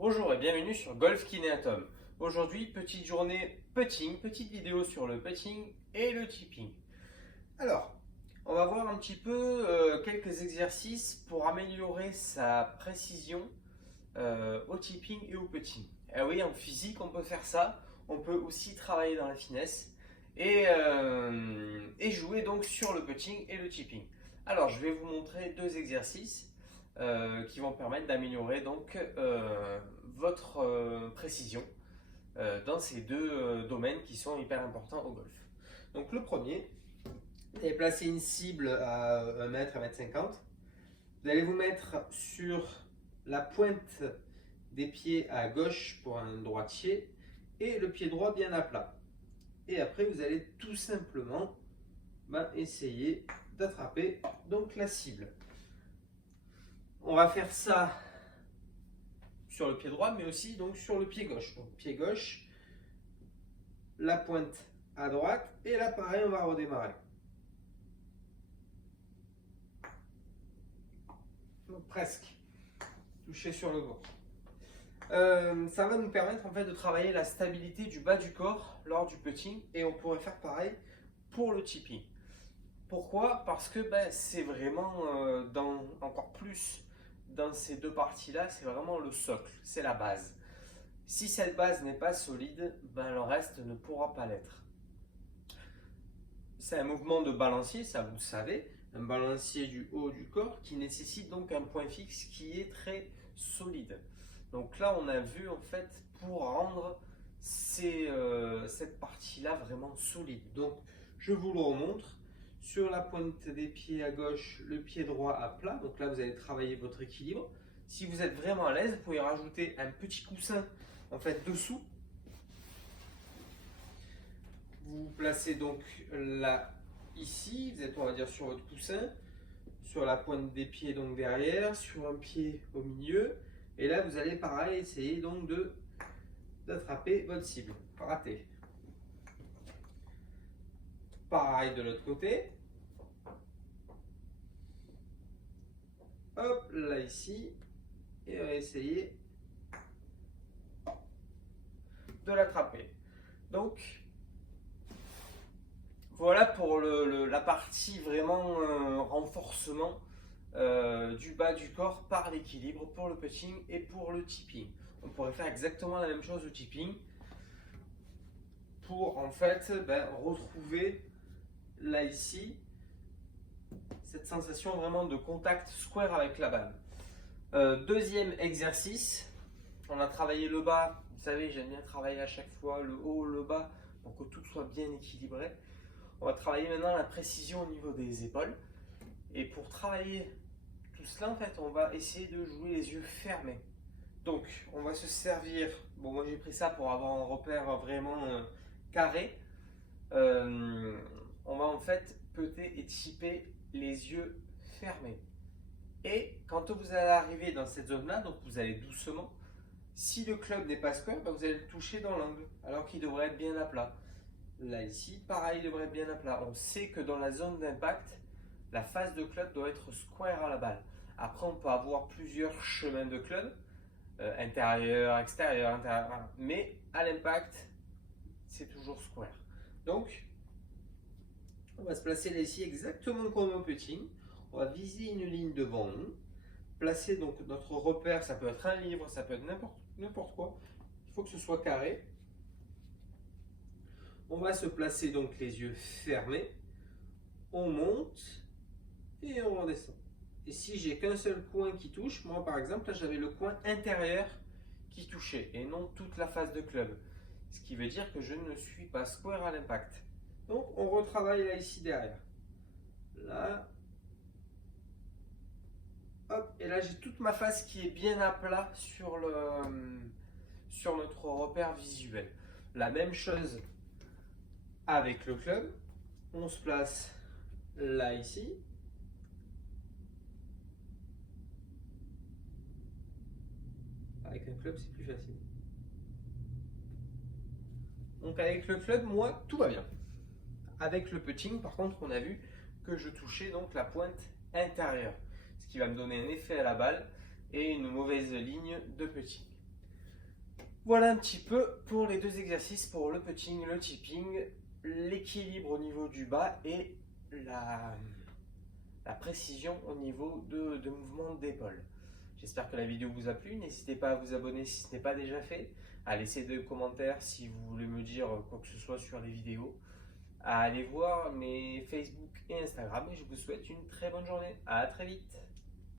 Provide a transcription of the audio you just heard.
Bonjour et bienvenue sur Golf Kinéatom. Aujourd'hui, petite journée putting, petite vidéo sur le putting et le chipping. Alors, on va voir un petit peu quelques exercices pour améliorer sa précision au chipping et au putting. Et oui, en physique, on peut faire ça. On peut aussi travailler dans la finesse et jouer donc sur le putting et le chipping. Alors, je vais vous montrer deux exercices qui vont permettre d'améliorer donc votre précision dans ces deux domaines qui sont hyper importants au golf. Donc le premier, vous allez placer une cible à 1 mètre, 1 mètre 50. Vous allez vous mettre sur la pointe des pieds à gauche pour un droitier et le pied droit bien à plat. Et après, vous allez tout simplement essayer d'attraper donc la cible. On va faire ça sur le pied droit, mais aussi donc sur le pied gauche. Donc pied gauche, la pointe à droite, et là pareil, on va redémarrer. Donc, presque. Toucher sur le bord. Ça va nous permettre en fait de travailler la stabilité du bas du corps lors du putting, et on pourrait faire pareil pour le chipping. Pourquoi? Parce que c'est vraiment encore plus dans ces deux parties-là, c'est vraiment le socle, c'est la base. Si cette base n'est pas solide, le reste ne pourra pas l'être. C'est un mouvement de balancier, ça vous le savez, un balancier du haut du corps qui nécessite donc un point fixe qui est très solide. Donc là, on a vu en fait pour rendre cette partie-là vraiment solide. Donc je vous le remontre. Sur la pointe des pieds à gauche, le pied droit à plat. Donc là, vous allez travailler votre équilibre. Si vous êtes vraiment à l'aise, vous pouvez rajouter un petit coussin en fait dessous. Vous vous placez donc là, ici. Vous êtes, on va dire, sur votre coussin, sur la pointe des pieds donc derrière, sur un pied au milieu. Et là, vous allez pareil essayer donc d'attraper votre cible. Raté. Pareil de l'autre côté. Hop, là ici. Et on va essayer de l'attraper. Donc, voilà pour la partie vraiment renforcement du bas du corps par l'équilibre pour le putting et pour le chipping. On pourrait faire exactement la même chose au chipping pour en fait retrouver là ici cette sensation vraiment de contact square avec la balle. Deuxième exercice, on a travaillé le bas. Vous savez, j'aime bien travailler à chaque fois le haut, le bas pour que tout soit bien équilibré. On va travailler maintenant la précision au niveau des épaules. Et pour travailler tout cela, en fait, on va essayer de jouer les yeux fermés. Donc, on va se servir. Bon, moi j'ai pris ça pour avoir un repère vraiment carré. On va en fait putter et chipper les yeux fermés. Et quand vous allez arriver dans cette zone-là, donc vous allez doucement. Si le club n'est pas square, vous allez le toucher dans l'angle, alors qu'il devrait être bien à plat. Là, ici, pareil, il devrait être bien à plat. On sait que dans la zone d'impact, la face de club doit être square à la balle. Après, on peut avoir plusieurs chemins de club, intérieur, extérieur, intérieur, mais à l'impact, c'est toujours square. Donc, on va se placer là ici exactement comme au putting. On va viser une ligne devant nous. Placer donc notre repère, ça peut être un livre, ça peut être n'importe quoi. Il faut que ce soit carré. On va se placer donc les yeux fermés. On monte et on redescend. Et si j'ai qu'un seul coin qui touche, moi par exemple, là j'avais le coin intérieur qui touchait et non toute la face de club. Ce qui veut dire que je ne suis pas square à l'impact. Donc on retravaille là ici derrière. Là. Hop, et là j'ai toute ma face qui est bien à plat sur notre repère visuel. La même chose avec le club. On se place là ici. Avec un club, c'est plus facile. Donc avec le club, moi, tout va bien. Avec le putting, par contre, on a vu que je touchais donc la pointe intérieure, ce qui va me donner un effet à la balle et une mauvaise ligne de putting. Voilà un petit peu pour les deux exercices, pour le putting, le chipping, l'équilibre au niveau du bas et la précision au niveau de mouvement d'épaule. J'espère que la vidéo vous a plu. N'hésitez pas à vous abonner si ce n'est pas déjà fait, à laisser des commentaires si vous voulez me dire quoi que ce soit sur les vidéos, à aller voir mes Facebook et Instagram. Et je vous souhaite une très bonne journée. À très vite.